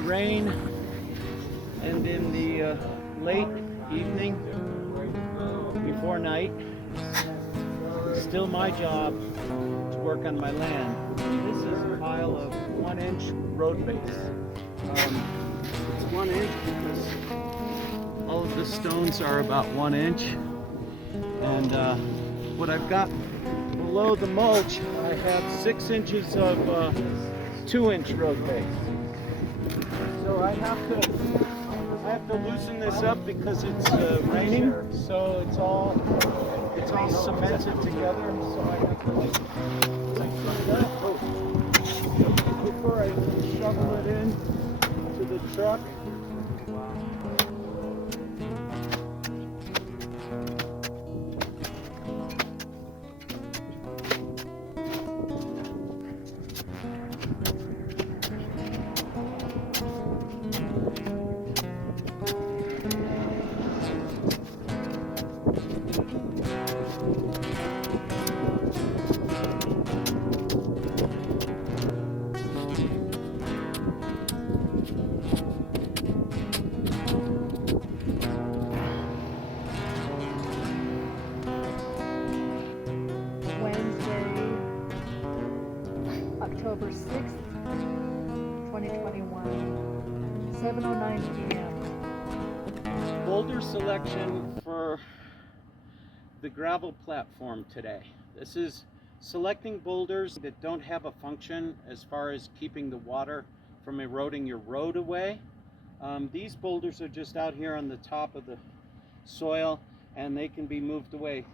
rain and in the late evening before night, it's still my job to work on my land. This is a pile of 1-inch road base. It's 1 inch because all of the stones are about 1 inch. And what I've got below the mulch, I have 6 inches of 2-inch road base. So I have to loosen this up because it's raining, so it's all cemented together. So I have to loosen it up before I shovel it in to the truck. October 6th, 2021, 7:09 p.m. Boulder selection for the gravel platform today. This is selecting boulders that don't have a function as far as keeping the water from eroding your road away. These boulders are just out here on the top of the soil and they can be moved away.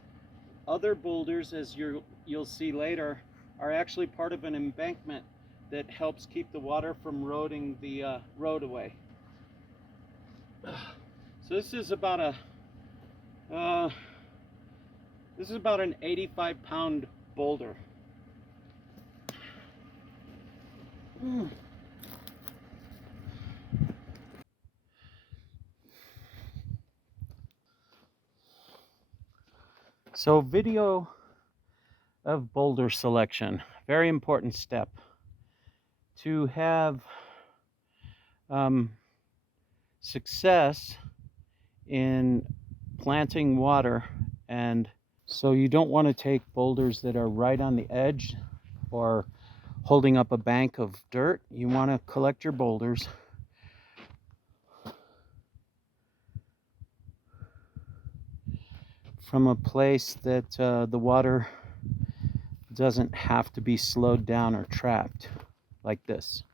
Other boulders, as you'll see later, are actually part of an embankment that helps keep the water from eroding the road away. So this is about an 85-pound boulder. So video of boulder selection, very important step. To have success in planting water, and so you don't want to take boulders that are right on the edge or holding up a bank of dirt. You want to collect your boulders from a place that the water doesn't have to be slowed down or trapped, like this.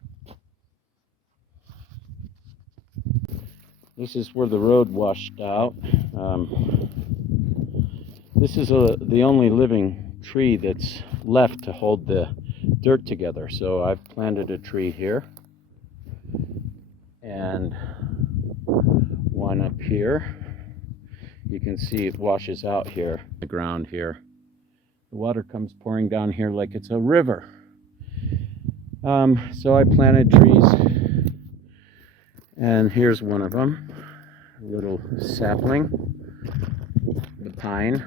This is where the road washed out. This is the only living tree that's left to hold the dirt together. So I've planted a tree here and one up here. You can see it washes out here, the ground here. The water comes pouring down here like it's a river. So I planted trees, and here's one of them, a little sapling, the pine,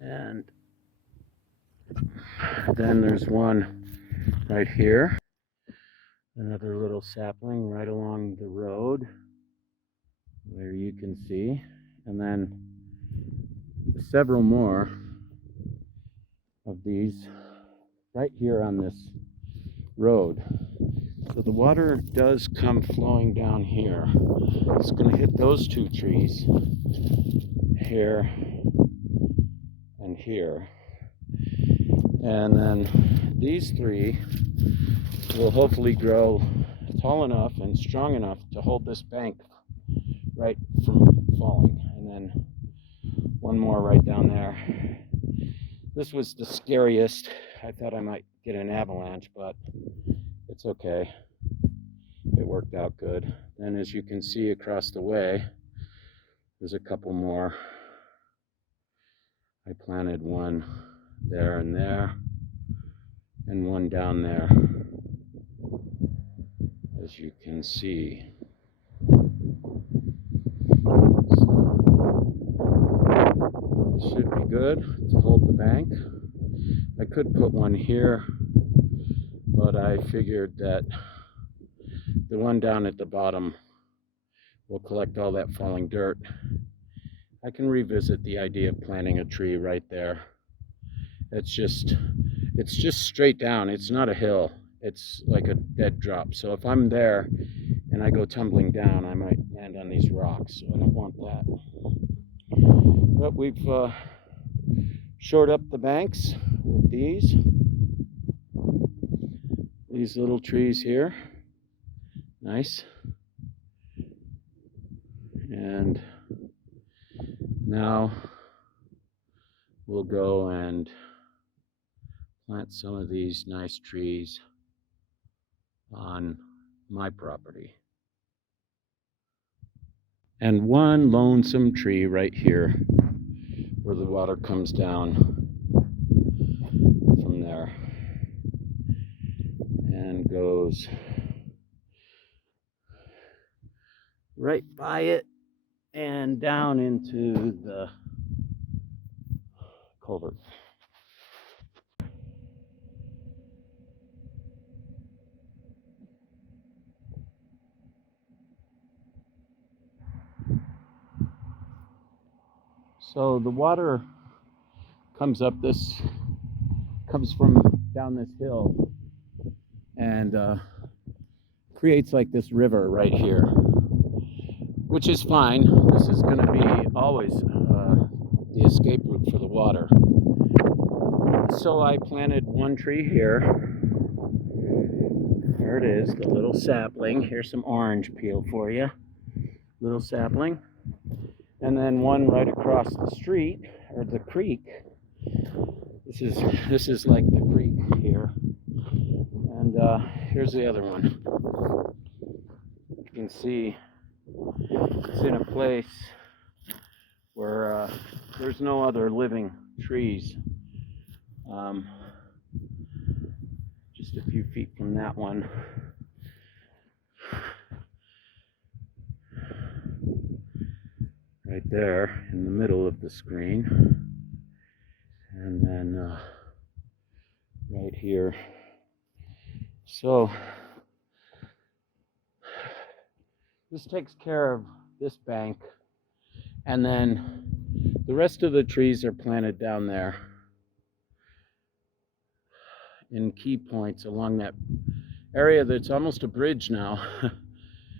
and then there's one right here, another little sapling right along the road where you can see, and then several more of these right here on this road. So the water does come flowing down here. It's going to hit those two trees here and here, and then these three will hopefully grow tall enough and strong enough to hold this bank right from falling, and then one more right down there. This was the scariest. I thought I might get an avalanche, but it's okay. It worked out good. And as you can see across the way, there's a couple more. I planted one there and one down there, as you can see. It should be good to hold the bank. I could put one here, but I figured that The one down at the bottom will collect all that falling dirt. I can revisit the idea of planting a tree right there. It's just straight down. It's not a hill. It's like a dead drop. So if I'm there and I go tumbling down, I might land on these rocks. So I don't want that. But we've shored up the banks with these little trees here. Nice. And now we'll go and plant some of these nice trees on my property. And one lonesome tree right here where the water comes down from there and goes right by it and down into the culvert. So the water comes from down this hill and creates like this river right here, which is fine. This is going to be always the escape route for the water. So I planted one tree here. There it is, the little sapling. Here's some orange peel for you. Little sapling. And then one right across the street, or the creek. This is like the creek here. And here's the other one. You can see it's in a place where there's no other living trees. Just a few feet from that one. Right there in the middle of the screen. And then right here. So this takes care of this bank, and then the rest of the trees are planted down there in key points along that area that's almost a bridge now.